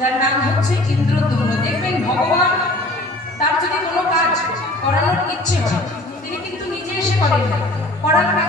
যার নাম হচ্ছে ইন্দ্রদ্যুম্ন। দেখবেন ভগবান তার যদি কোনো কাজ করানোর ইচ্ছে হয় তিনি কিন্তু নিজে এসে করেন না, করার কাজ